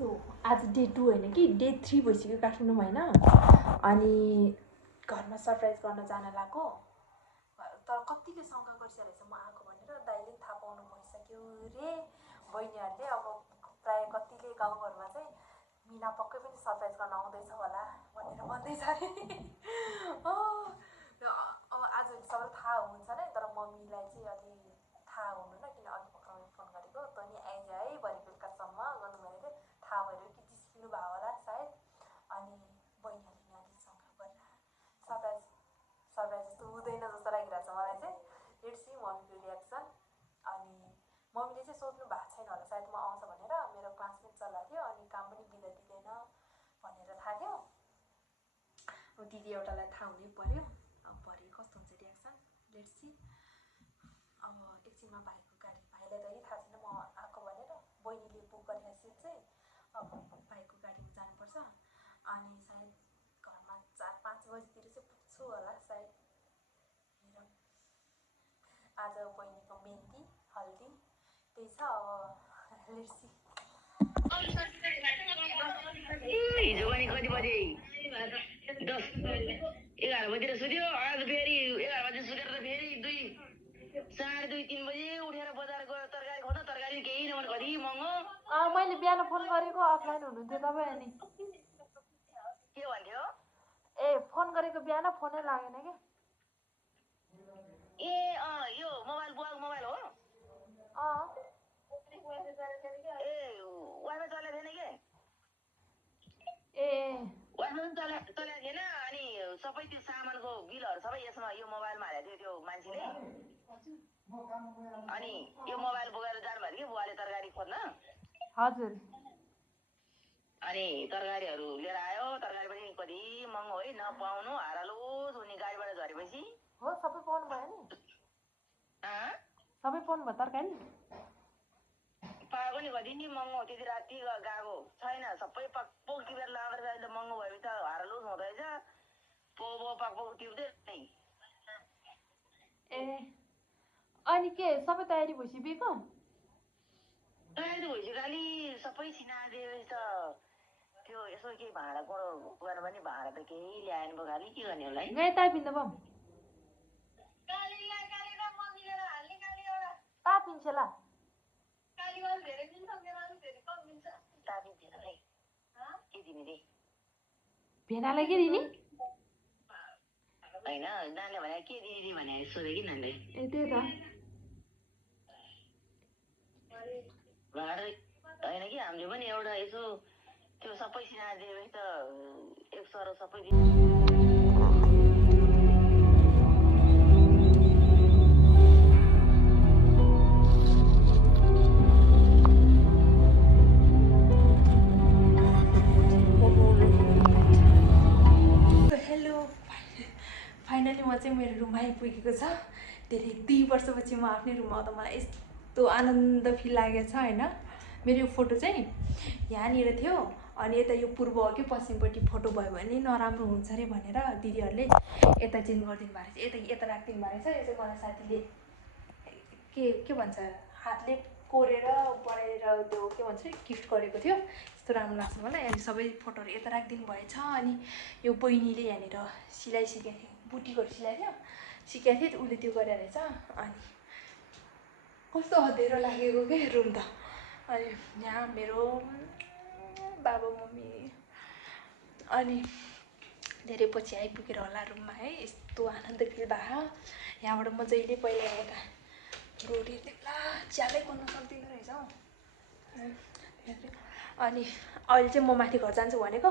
So आज day 2 होइन कि डे 3 भइसक्यो काठमाडौँमा होइन। अनि घरमा सरप्राइज गर्न जान लाग्यो तर कतिले शङ्का गरिसकेको रहेछ म आएको भनेर। दाइले थाहा पाउनु भइसक्यो रे बहिनीहरूले। अब प्रायः कतिले गाउँघरमा चाहिँ मिना पक्कै पनि सरप्राइज गर्न आउँदैछ होला भनेर भन्दैछ अरे। अब आज सबैलाई थाहा हुन्छ नै, तर मम्मीलाई चाहिँ अलि थाहा हुनु न, किन अघि भर्खर फोन गरेको त नि आइज है भरे बेलुकासम्म गर्नु भनेको थियो। थाहा भएर कि जिस्किनु भयो होला सायद। अनि बहिनीहरूले अलिक शङ्का गरेर सरप्राइज जस्तो हुँदैन जस्तो लागिरहेको छ मलाई चाहिँ। लेट्स सी मम्मीको रियाक्सन। अनि मम्मीले चाहिँ सोध्नु भएको छैन होला सायद म आउँछ भनेर। मेरो क्लासमेट चल्ला थियो अनि काम पनि बिदा दिँदैन भनेर थाहा थियो। अब दिदी एउटालाई थाहा हुनै पर्यो। अब भरे कस्तो हुन्छ रियाक्सन, लेट्स सी। अब एकछिनमा भाइको गाडी, भाइलाई त नि थाहा छैन म आएको भनेर। बहिनीले बुक गरेको सिट चाहिँ अब भाइको गाडीमा जानुपर्छ। अनि सायद घरमा 4-5 बजीतिर चाहिँ पुग्छु होला सायद। हेरौँ, आज बहिनीको मेहन्दी हल्दी त्यही छ। अब लेट्स सी। हिजो पनि कति बजे 10-11 बजेर सुत्यो। आज फेरि 11 बजे सुतेर त फेरि 2-3 बजे उठेर बजार गयो तरकारी खोज्न। तरकारी केही नभने कति महँगो। मैले बिहान फोन गरेको अफलाइन हुनुहुन्थ्यो तपाईँ। अनि के भन्थ्यो? ए फोन गरेको बिहान फोनै लागेन कि। ए यो मोबाइल बुवाको मोबाइल हो? ए वाइफाई चलेको थिएन के? ए वाइफाई पनि चलेको थिएन। अनि सबै त्यो सामानको बिलहरू सबै यसमा यो मोबाइलमा हालेको थियो त्यो मान्छेले। अनि यो मोबाइल बोकेर जानुभयो कि बुवाले तरकारी खोज्न। हजुर। अनि तरकारीहरू लिएर आयो। तरकारी पनि कति महँगो है, नपाउनु हारालोस हुने गाडीबाट झरेपछि। हो सबै पाउनु भयो नि? सबै पाउनु भयो तरकारी? पाएको नि कति नि महँगो। त्यति राति गएको छैन, सबै पकपोक टिपेर लाँदो रहेछ। अहिले त महँगो भएपछि त हारालोस हुँदोरहेछ। पकपोक टिप्दै नै। ए अनि के सबै तयारी भइसक्यो? तयारी भइसक्यो खालि सबै सिनादेऊ त। त्यो यसो केही भाँडा कुँडो गर्न पनि भाँडा त केही ल्याएन पो। खालि के गर्ने होला है। गए तापिन्छ बम तापिन्छ ला। भेनालाई के दिने? होइन नानीले भने के दिने भने सोधे कि नानीले। ए त्यही त भाँडा होइन कि हामीले पनि एउटा यसो त्यो सबै सिनादिए त एक सरो सबै फाइनली म चाहिँ मेरो रुममा आइपुगेको छ। धेरै 2 वर्षपछि म आफ्नै रुममा आउँदा मलाई यस्तो आनन्द फिल लागेको छ होइन। मेरो यो फोटो चाहिँ यहाँनिर थियो। अनि यता यो पूर्व हो कि पश्चिमपट्टि फोटो भयो भने नराम्रो हुन्छ अरे भनेर दिदीहरूले यता चेन्ज गरिदिनु भएको रहेछ। यता राखिदिनु भएको रहेछ। यो चाहिँ मलाई साथीले के भन्छ हातले कोरेर बनाएर त्यो के भन्छ गिफ्ट गरेको थियो। यस्तो राम्रो लाग्छ मलाई। अनि सबै फोटोहरू यता राखिदिनु भएछ। अनि यो बहिनीले यहाँनिर सिलाइ सिकेको थियो, बुटीहरू सिलाएको थियो उसले त्यो गरेर रहेछ। अनि कस्तो अँध्यारो लागेको के रुम त। अनि यहाँ मेरो बाबा मम्मी अनि धेरै पछि आइपुगेर होला रुममा है। यस्तो आनन्द फिल भयो। यहाँबाट म जहिले पहिला एउटा रोटी ला च्यालै गर्नु सक्दिनँ रहेछ हौ। अनि अहिले चाहिँ म माथि घर जान्छु भनेको।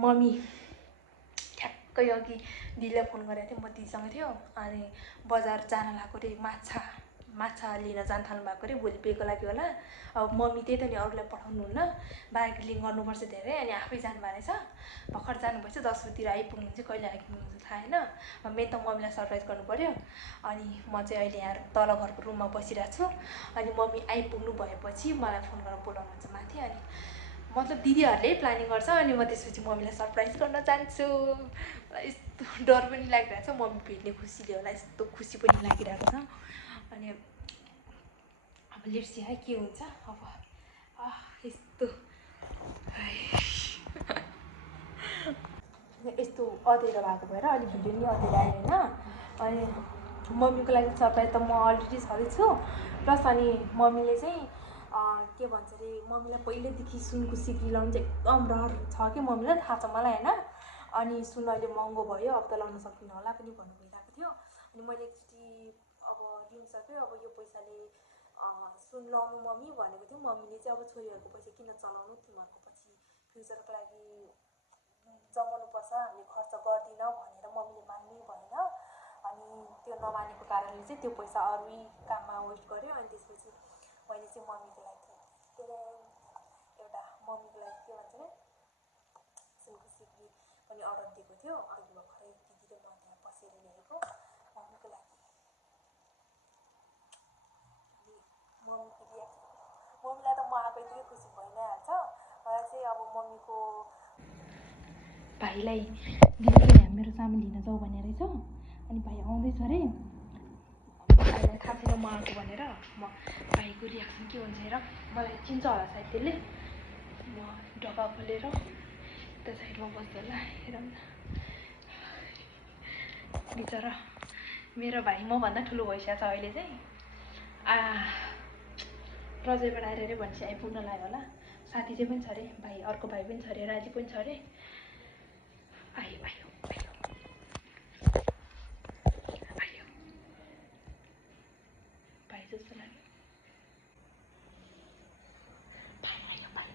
मम्मी ठ्याक्कै अघि दिदीलाई फोन गरेको थिएँ, म दिदीसँग थियो। अनि बजार जान लाग्यो अरे, माछा लिन जान थाल्नु भएको अरे भोलि बिहेको लागि होला। अब मम्मी त्यही त नि अरूलाई पठाउनुहुन्न, बार्गेनिङ गर्नुपर्छ धेरै। अनि आफै जानुभएको रहेछ, भर्खर जानुभएछ। 10 बजीतिर आइपुग्नुहुन्छ, कहिले आइपुग्नुहुन्छ थाहा होइन। मेन त मम्मीलाई सरप्राइज गर्नु पऱ्यो। अनि म चाहिँ अहिले यहाँ तल घरको रुममा बसिरहेको छु। अनि मम्मी आइपुग्नु भएपछि मलाई फोन गरेर बोलाउनुहुन्छ माथि। अनि मतलब दिदीहरूले प्लानिङ गर्छ। अनि म त्यसपछि मम्मीलाई सरप्राइज गर्न जान्छु। मलाई यस्तो डर पनि लागिरहेको छ, मम्मी भेट्ने खुसीले होला यस्तो खुसी पनि लागिरहेको छ। अनि अब लेट्स सी है के हुन्छ। अब यस्तो अँध्यारो भएको भएर अलिक भिडियो नि अँध्यारो आयो होइन। अनि मम्मीको लागि सरप्राइज त म अलरेडी छँदैछु। प्लस अनि मम्मीले चाहिँ के भन्छ अरे मम्मीलाई पहिल्यैदेखि सुनको सिक्री लाउनु चाहिँ एकदम रहर छ कि मम्मीलाई थाहा छ मलाई होइन। अनि सुन अहिले महँगो भयो अब त लाउन सकिन्न होला पनि भन्नु भइरहेको थियो। अनि मैले एकचोटि अब लिनु सक्यो अब यो पैसाले सुन लाउनु मम्मी भनेको थियो। मम्मीले चाहिँ अब छोरीहरूको पैसा किन चलाउनु तिमीहरूको पछि फ्युचरको लागि जमाउनुपर्छ हामीले खर्च गर्दिनँ भनेर मम्मीले मान्नै भएन। अनि त्यो नमानेको कारणले चाहिँ त्यो पैसा अरू काममा वेस्ट गर्यो। अनि त्यसपछि मैले चाहिँ मम्मीको लागि एउटा मम्मीको लागि के भन्छ अरे सुनको सिक्री पनि अर्डर दिएको थियो। अघि भर्खरै दिदी र म त्यहाँ बसेर ल्याएको मम्मीको लागि। मम्मीको रियाक्सन मम्मीलाई त म आएको यतिकै खुसी भइ नै हाल्छ। मलाई चाहिँ अब मम्मीको भाइलाई दिदीले मेरो सामान लिन जाऊ भनेर रहेछ। अनि भाइ आउँदैछ अरे भाइलाई थाहा छैन म आएको भनेर। म भाइको रियाक्सन के हुन्छ हेर। मलाई चिन्छ होला सायद त्यसले। म ढोका खोलेर यता साइडमा बस्छु होला हेरौँ न। बिचरा मेरो भाइ मभन्दा ठुलो भइसकेको छ अहिले चाहिँ। रजैबाट आएर अरे भनेपछि आइपुग्न लाग्यो होला। साथी चाहिँ पनि छ अरे भाइ अर्को भाइ पनि छ अरे राजी पनि छ अरे। आयो आयो आयो आयो भाइ जस्तो लाग्यो। भाइ आयो भाइ।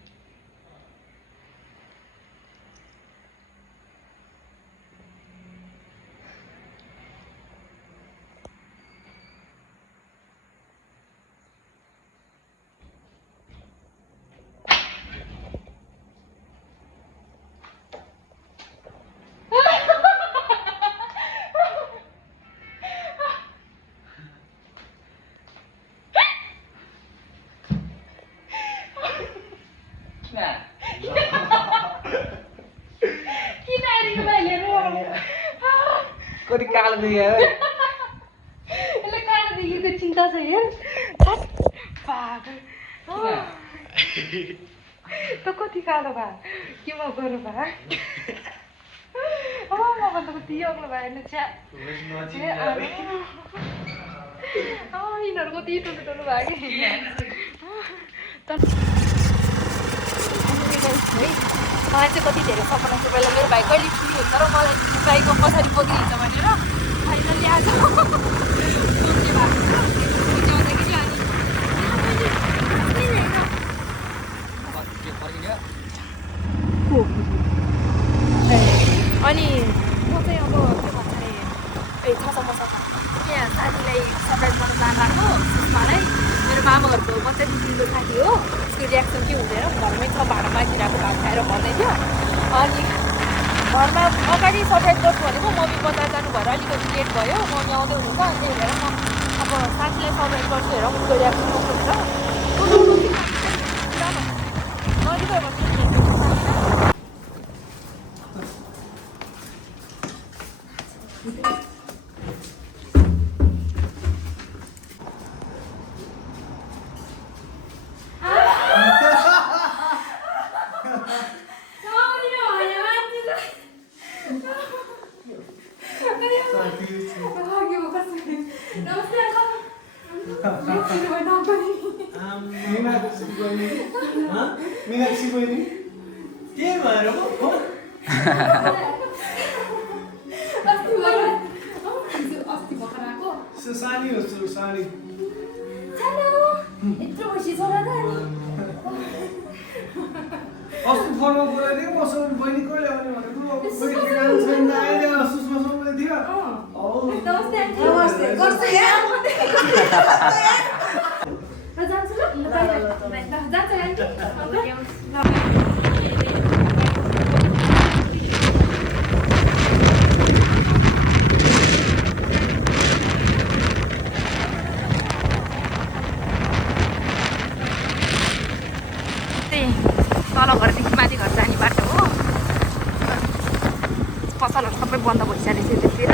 कति कालो देखियो यसलाई कालो देखेको चिन्ता छ हेर। पागल त कति कालो भए के म गरौँ भए अब मभन्दा कति अग्लो भयो हेर्नु च्या। यिनीहरू कति ठुलो ठुलो भयो कि मलाई चाहिँ कति धेरै सपना थियो पहिला मेरो भाइ कहिले ठुलो हुन्छ र मलाई भाइको पछाडि बोकिदिन्छ भनेर फाइनली आज अनि म चाहिँ अब के भन्छ अरे यहाँ साथीलाई सरप्राइज गर्न जानु सुषमालाई मेरो मामाहरूको बच्चा दिदीको साथी हो। उसको रियाक्सन के हुँदैन घरमै छ भाडा मागिरहेको भात खाएर भन्दै थियो। अनि घरमा अगाडि सरप्राइज गर्छु भनेको मम्मी बजार जानु भएर अलिकति लेट भयो। मम्मी आउँदै हुनुहुन्छ अनि त्यही भएर म अब साथीलाई सरप्राइज गर्छु हेर उसको रियाक्सन कस्तो हुन्छ। मीनाक्षी बहिनी के भएर सुसानी हो सुसानी अस्ति फोनमा कुरा दियो मसँग बहिनी कहिले आउने भनेको सुषमा सँगै थियो। तल घरदेखि माथि घर जाने बाटो हो। पसलहरू सबै बन्द भइसकेको रहेछ त्यतिर।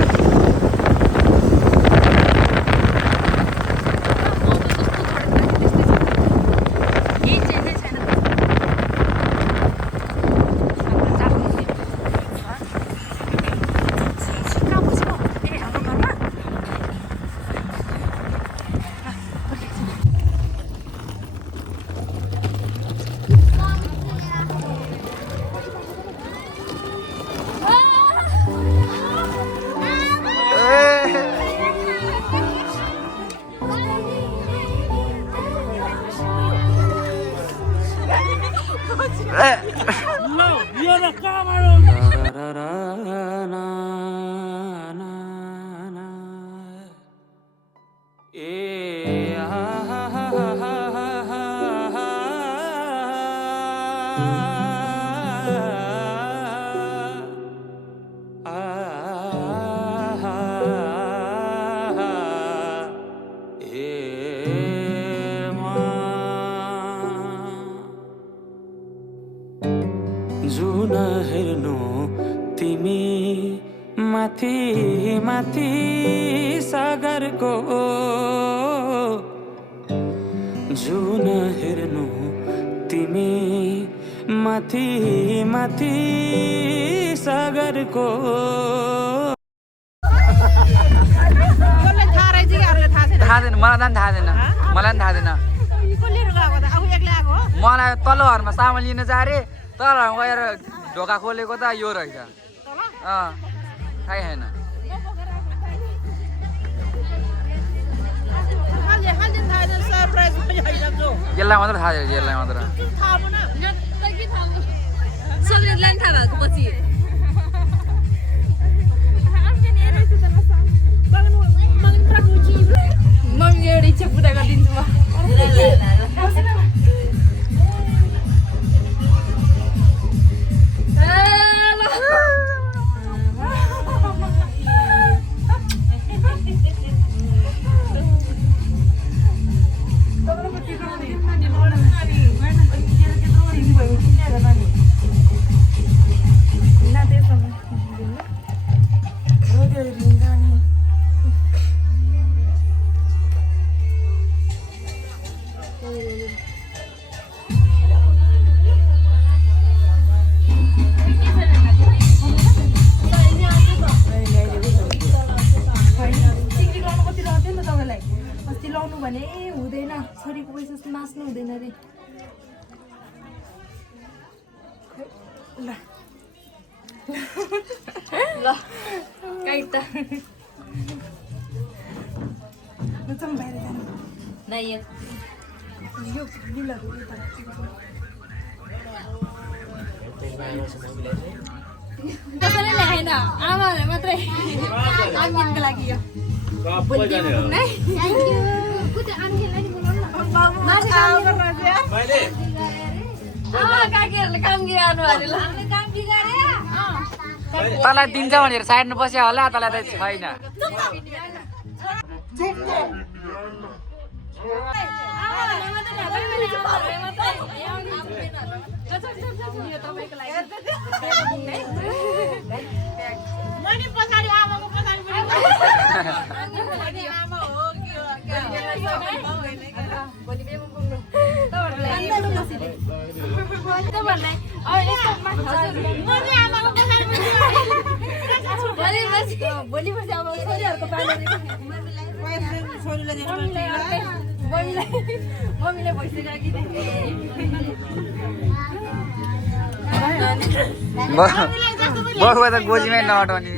जुन हेर्नु तिमी माथि माथि सागरको जुन हेर्नु तिमी माथि माथि सागरको थाहा छैन मलाई थाहा छैन मलाई थाहा छैन मलाई तल्लो घरमा सामान लिन जा रे तर गएर ढोका खोलेको त यो रहेछ थाहै छैन यसलाई मात्र थाहा छ यसलाई मात्र मम्मीले एउटा इच्छा पुरा गरिदिन्छु म भने हुँदैन छोरीको पैसा नाच्नु हुँदैन रे ल ल काई त नचम बाहिर जानु न यो ढिलहरू कसैले ल्याएन आमाले मात्रै आमिनको लागि यो तँलाई दिन्छ भनेर साइडमा बस्यो होला तँलाई त छैन भोलि पर्सि अब छोरीहरूको मम्मीले भइसक्यो कि बरु त गोजीमै नअटाउने